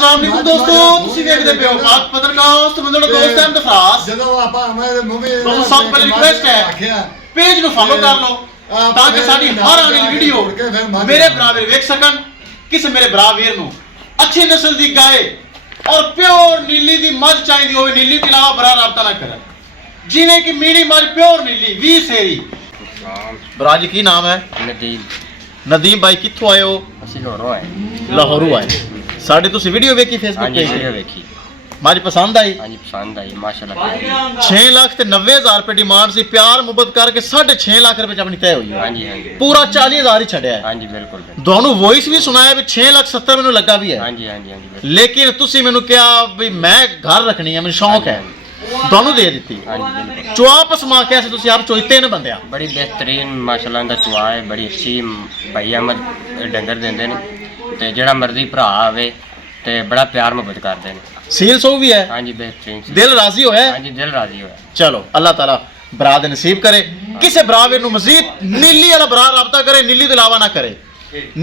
अस्सलामुअलैकुम दोस्तों, ਤੁਸੀਂ ਵੇਖਦੇ ਪਿਓ ਪਾਕ ਪੱਤਰਕਾਰ ਸਮਝੋ ਦੋਸਤ ਅਹਿਮਦ ਜਦੋਂ ਆਪਾਂ ਮੇਰੇ ਮੂਵੀ ਦੋਸਤੋ ਸਭ ਤੋਂ ਰਿਕੁਐਸਟ ਹੈ ਪੇਜ ਨੂੰ ਫੋਲੋ ਕਰ ਲਓ ਤਾਂ ਕਿ ਸਾਡੀ ਹਰ ਆਉਣ ਵਾਲੀ ਵੀਡੀਓ ਮੇਰੇ ਬਰਾਬਰ ਵੇਖ ਸਕਣ। ਕਿਸੇ ਮੇਰੇ ਬਰਾਬਰ ਨੂੰ ਅੱਛੀ ਨਸਲ ਦੀ ਗਾਏ ਔਰ ਪਿਓਰ ਨੀਲੀ ਦੀ ਮੱਝ ਚਾਹੀਦੀ ਹੋਵੇ, ਨੀਲੀ ਤੋਂ ਇਲਾਵਾ ਬਰਾ ਰਾਬਤਾ ਨਾ ਕਰਨ, ਜਿਵੇਂ ਕਿ ਮੀਣੀ ਮੱਝ ਪਿਓਰ ਨੀਲੀ 20 ਸੇਰੀ। ਬਰਾ ਜੀ ਕੀ ਨਾਮ ਹੈ? ਨਦੀਮ ਭਾਈ ਕਿੱਥੋਂ ਆਏ ਹੋ? ਅਸੀਂ ਲਾਹੌਰੋਂ ਆਏ। ਸਾਡੇ ਤੁਸੀਂ ਵੀਡੀਓ ਵੇਖੀ ਫੇਸਬੁੱਕ ਤੇ? ਵੀਡੀਓ ਵੇਖੀ। ਮੱਝ ਪਸੰਦ ਆਈ? ਹਾਂਜੀ ਪਸੰਦ ਆਈ ਮਾਸ਼ਾਅੱਲਾ। 6 ਲੱਖ ਤੇ 90,000 ਰੁਪਏ ਡਿਮਾਂਡ ਸੀ, ਪਿਆਰ ਮੁਹੱਬਤ ਕਰਕੇ 6.5 ਲੱਖ ਰੁਪਏ ਚ ਆਪਣੀ ਤੈਅ ਹੋਈ ਹੈ। ਹਾਂਜੀ ਹਾਂਜੀ ਪੂਰਾ 40,000 ਹੀ ਛੱਡਿਆ ਹੈ। ਹਾਂਜੀ ਬਿਲਕੁਲ। ਤੁਹਾਨੂੰ ਵੌਇਸ ਵੀ ਸੁਣਾਇਆ ਵੀ 6 ਲੱਖ 70 ਮੈਨੂੰ ਲੱਗਾ ਵੀ ਹੈ। ਹਾਂਜੀ ਹਾਂਜੀ ਹਾਂਜੀ ਲੇਕਿਨ ਤੁਸੀਂ ਮੈਨੂੰ ਕਿਹਾ ਵੀ ਮੈਂ ਘਰ ਰੱਖਣੀ ਹੈ, ਮੈਨੂੰ ਸ਼ੌਂਕ ਹੈ, ਤੁਹਾਨੂੰ ਦੇ ਦਿੱਤੀ। ਹਾਂਜੀ ਚੁਆ ਪਸਮਾ ਕੇ ਤੁਸੀਂ ਆਪ ਚੋਈਤੇ ਨੇ ਬੰਦਿਆ ਬੜੀ ਬਿਹਤਰੀਨ ਮਾਸ਼ਾਅੱਲਾ ਦਾ ਚੁਆ ਹੈ, ਬੜੀ ਅੱਛੀ ਭਾਈ ਅਹਿਮਦ ਡੰਗਰ ਦਿੰਦੇ ਨੇ ਤੇ ਜਿਹੜਾ ਮਰਜ਼ੀ ਭਰਾ ਆਵੇ ਤੇ ਬੜਾ ਪਿਆਰ ਮੁਹੱਬਤ ਕਰਦੇ ਨੇ। ਸੀਲ ਸੋ ਵੀ ਹੈ। ਹਾਂਜੀ ਬਿਹਤਰੀਨ ਦਿਲ ਰਾਜ਼ੀ ਹੋਇਆ? ਹਾਂਜੀ ਦਿਲ ਰਾਜ਼ੀ ਹੋਇਆ। ਚਲੋ ਅੱਲਾਹ ਤਾਲਾ ਬਰਾ ਦੇ ਨਸੀਬ करे। ਕਿਸੇ ਬਰਾਬਰ ਨੂੰ ਮਜ਼ੀਦ ਨੀਲੀ वाला बरा राबता करे, नीली तो इलावा ना करे।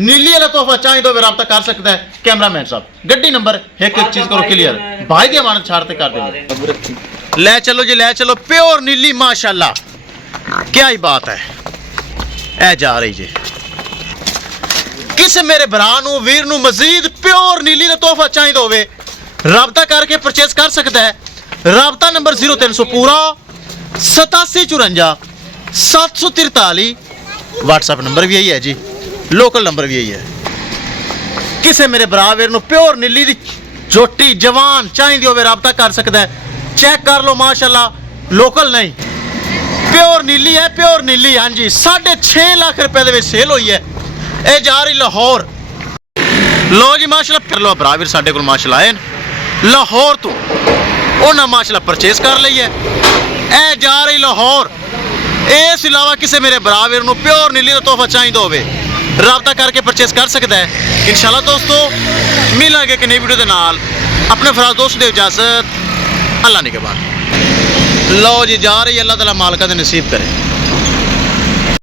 नीली वाला तोहफा चाहे तो राबता कर सकता है। कैमरामैन साहब गड्डी नंबर एक चीज करो क्लियर, भाई के मानत छाड़ते कर दो। ले चलो जी ले चलो, प्योर नीली माशाल्लाह, क्या ही बात है। ए जा रही जी किसे मेरे भरा नू वीर नू मजीद प्योर नीली का तोहफा चाहिए होवे, राबता करके परचेज कर सकता है। राबता नंबर 0300 पूरा 8754 743। व्हाट्सएप नंबर भी यही है जी, लोकल नंबर भी यही है। किसे मेरे बराबर नू प्योर नीली दी झोटी जवान चाहिए होवे, राबता कर सकता है। चेक कर लो माशाल्लाह, लोकल नहीं प्योर नीली है, प्योर नीली। हाँ जी 6.5 लाख रुपए दे विच सेल हुई है। ਇਹ ਜਾ ਰਹੀ ਲਾਹੌਰ। ਲੋ ਜੀ ਮਾਸ਼ਾਅੱਲਾ ਫਿਰ ਲੋ ਬਰਾਬਰ ਸਾਡੇ ਕੋਲ ਮਾਸ਼ਾਅੱਲਾ ਆਏ ਲਾਹੌਰ ਤੋਂ, ਉਹਨਾਂ ਮਾਸ਼ਾਅੱਲਾ ਪਰਚੇਸ ਕਰ ਲਈ ਹੈ। ਇਹ ਜਾ ਰਹੀ ਲਾਹੌਰ। ਇਸ ਇਲਾਵਾ ਕਿਸੇ ਮੇਰੇ ਬਰਾਬਰ ਨੂੰ ਪਿਓਰ ਨੀਲੀ ਦਾ ਤੋਹਫਾ ਚਾਹੀਦਾ ਹੋਵੇ, ਰਾਬਤਾ ਕਰਕੇ ਪਰਚੇਸ ਕਰ ਸਕਦਾ ਹੈ। ਇਨਸ਼ਾਅੱਲਾ ਦੋਸਤੋ ਮਿਲਾਂਗੇ ਇੱਕ ਨਈ ਵੀਡੀਓ ਦੇ ਨਾਲ। ਆਪਣੇ ਫਰਾਜ਼ ਦੋਸਤ ਦੇ ਇਜਾਜ਼ਤ, ਅੱਲਾ ਨਿਗਹਬਾਨ। ਲੋ ਜੀ ਜਾ ਰਹੀ, ਅੱਲਾਹ ਤਾਲਾ ਮਾਲਕਾਂ ਦੇ ਨਸੀਬ ਕਰੇ।